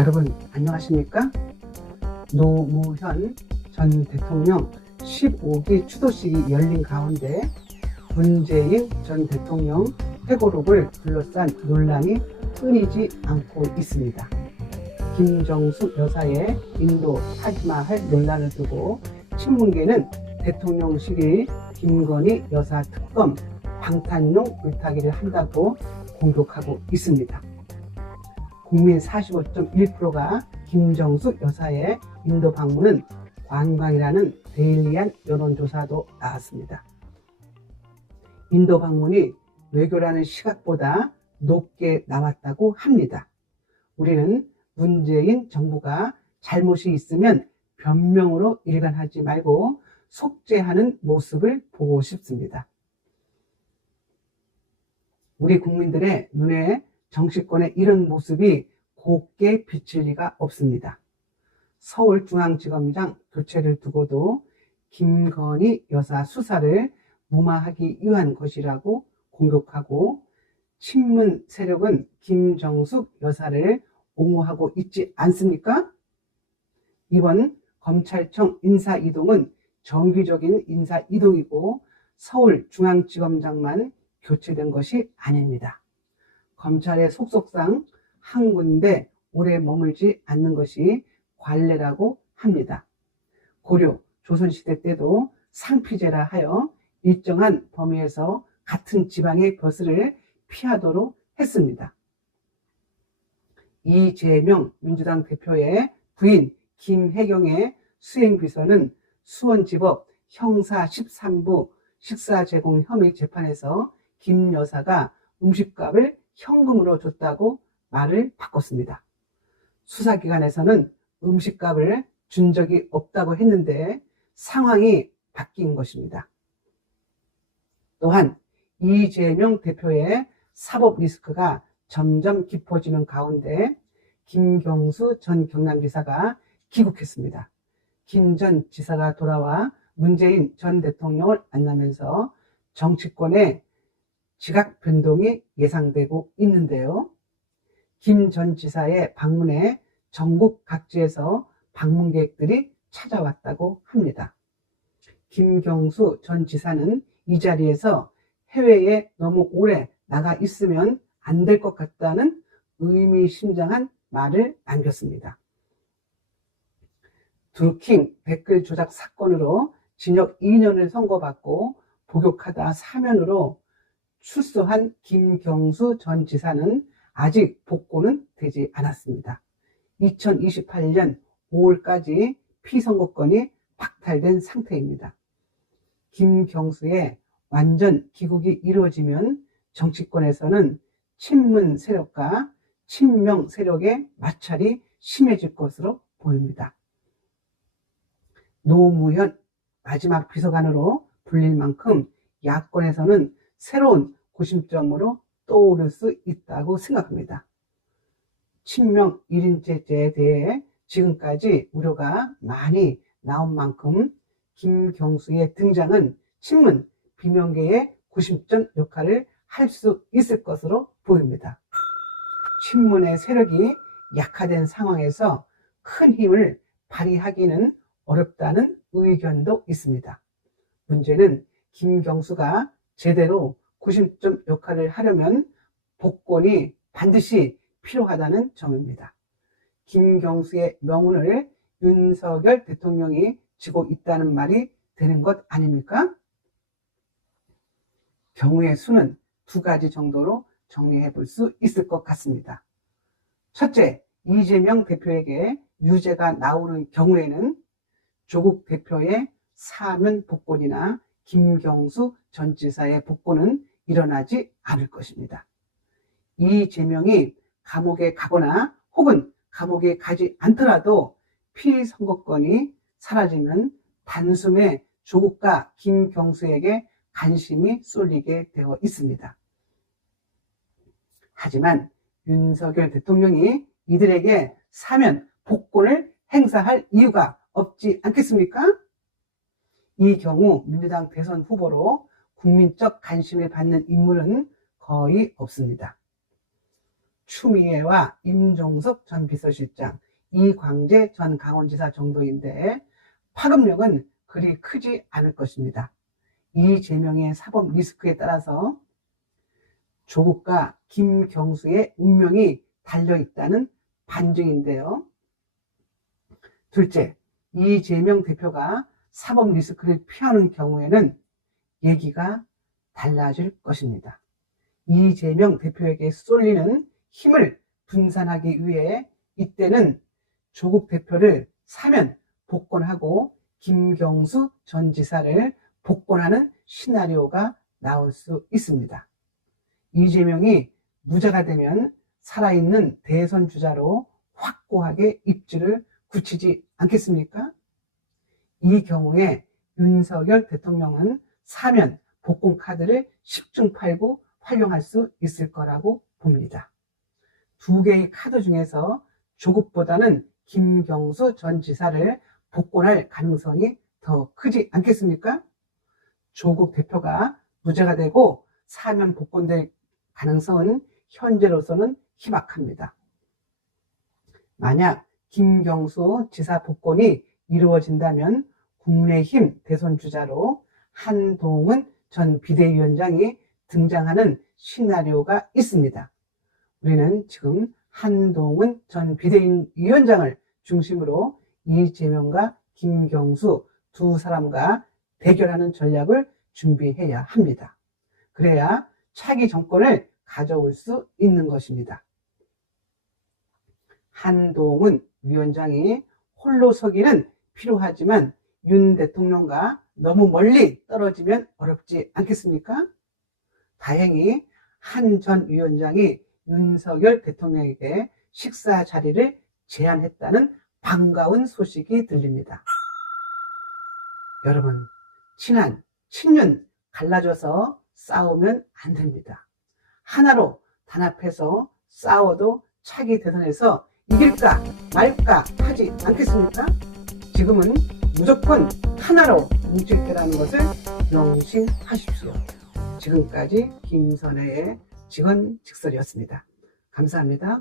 여러분 안녕하십니까? 노무현 전 대통령 15기 추도식이 열린 가운데 문재인 전 대통령 회고록을 둘러싼 논란이 끊이지 않고 있습니다. 김정숙 여사의 인도 타지마할 논란을 두고 친문계는 대통령실이 김건희 여사 특검 방탄용 물타기를 한다고 공격하고 있습니다. 국민 45.1%가 김정숙 여사의 인도 방문은 관광이라는 데일리한 여론조사도 나왔습니다. 인도 방문이 외교라는 시각보다 높게 나왔다고 합니다. 우리는 문재인 정부가 잘못이 있으면 변명으로 일관하지 말고 속죄하는 모습을 보고 싶습니다. 우리 국민들의 눈에 정치권의 이런 모습이 곱게 비칠 리가 없습니다. 서울중앙지검장 교체를 두고도 김건희 여사 수사를 무마하기 위한 것이라고 공격하고, 친문 세력은 김정숙 여사를 옹호하고 있지 않습니까? 이번 검찰청 인사이동은 정기적인 인사이동이고 서울중앙지검장만 교체된 것이 아닙니다. 검찰의 속속상 한 군데 오래 머물지 않는 것이 관례라고 합니다. 고려, 조선시대 때도 상피제라 하여 일정한 범위에서 같은 지방의 벼슬을 피하도록 했습니다. 이재명 민주당 대표의 부인 김혜경의 수행비서는 수원지법 형사 13부 식사 제공 혐의 재판에서 김 여사가 음식값을 현금으로 줬다고 말을 바꿨습니다. 수사기관에서는 음식값을 준 적이 없다고 했는데 상황이 바뀐 것입니다. 또한 이재명 대표의 사법 리스크가 점점 깊어지는 가운데 김경수 전 경남지사가 귀국했습니다. 김 전 지사가 돌아와 문재인 전 대통령을 만나면서 정치권의 지각 변동이 예상되고 있는데요. 김 전 지사의 방문에 전국 각지에서 방문객들이 찾아왔다고 합니다. 김경수 전 지사는 이 자리에서 해외에 너무 오래 나가 있으면 안 될 것 같다는 의미심장한 말을 남겼습니다. 드루킹 댓글 조작 사건으로 징역 2년을 선고받고 복역하다 사면으로 출소한 김경수 전 지사는 아직 복구는 되지 않았습니다. 2028년 5월까지 피선거권이 박탈된 상태입니다. 김경수의 완전 귀국이 이루어지면 정치권에서는 친문 세력과 친명 세력의 마찰이 심해질 것으로 보입니다. 노무현 마지막 비서관으로 불릴 만큼 야권에서는 새로운 구심점으로 떠오를 수 있다고 생각합니다. 친명 1인제제에 대해 지금까지 우려가 많이 나온 만큼 김경수의 등장은 친문 비명계의 구심점 역할을 할 수 있을 것으로 보입니다. 친문의 세력이 약화된 상황에서 큰 힘을 발휘하기는 어렵다는 의견도 있습니다. 문제는 김경수가 제대로 구심점 역할을 하려면 복권이 반드시 필요하다는 점입니다. 김경수의 명운을 윤석열 대통령이 쥐고 있다는 말이 되는 것 아닙니까? 경우의 수는 두 가지 정도로 정리해 볼 수 있을 것 같습니다. 첫째, 이재명 대표에게 유죄가 나오는 경우에는 조국 대표의 사면 복권이나 김경수 전 지사의 복권은 일어나지 않을 것입니다. 이재명이 감옥에 가거나 혹은 감옥에 가지 않더라도 피선거권이 사라지면 단숨에 조국과 김경수에게 관심이 쏠리게 되어 있습니다. 하지만 윤석열 대통령이 이들에게 사면 복권을 행사할 이유가 없지 않겠습니까? 이 경우 민주당 대선 후보로 국민적 관심을 받는 인물은 거의 없습니다. 추미애와 임종석 전 비서실장, 이광재 전 강원지사 정도인데 파급력은 그리 크지 않을 것입니다. 이재명의 사법 리스크에 따라서 조국과 김경수의 운명이 달려있다는 반증인데요. 둘째, 이재명 대표가 사법 리스크를 피하는 경우에는 얘기가 달라질 것입니다. 이재명 대표에게 쏠리는 힘을 분산하기 위해 이때는 조국 대표를 사면 복권하고 김경수 전 지사를 복권하는 시나리오가 나올 수 있습니다. 이재명이 무죄가 되면 살아있는 대선 주자로 확고하게 입지를 굳히지 않겠습니까? 이 경우에 윤석열 대통령은 사면 복권 카드를 10중 팔고 활용할 수 있을 거라고 봅니다. 두 개의 카드 중에서 조국보다는 김경수 전 지사를 복권할 가능성이 더 크지 않겠습니까? 조국 대표가 무죄가 되고 사면 복권될 가능성은 현재로서는 희박합니다. 만약 김경수 지사 복권이 이루어진다면 국민의힘 대선 주자로 한동훈 전 비대위원장이 등장하는 시나리오가 있습니다. 우리는 지금 한동훈 전 비대위원장을 중심으로 이재명과 김경수 두 사람과 대결하는 전략을 준비해야 합니다. 그래야 차기 정권을 가져올 수 있는 것입니다. 한동훈 위원장이 홀로 서기는 필요하지만 윤 대통령과 너무 멀리 떨어지면 어렵지 않겠습니까? 다행히 한 전 위원장이 윤석열 대통령에게 식사 자리를 제안했다는 반가운 소식이 들립니다. 여러분, 친윤 갈라져서 싸우면 안 됩니다. 하나로 단합해서 싸워도 차기 대선에서 이길까 말까 하지 않겠습니까? 지금은 무조건 하나로 뭉칠 때라는 것을 명심하십시오. 지금까지 김선혜의 직언직설이었습니다. 감사합니다.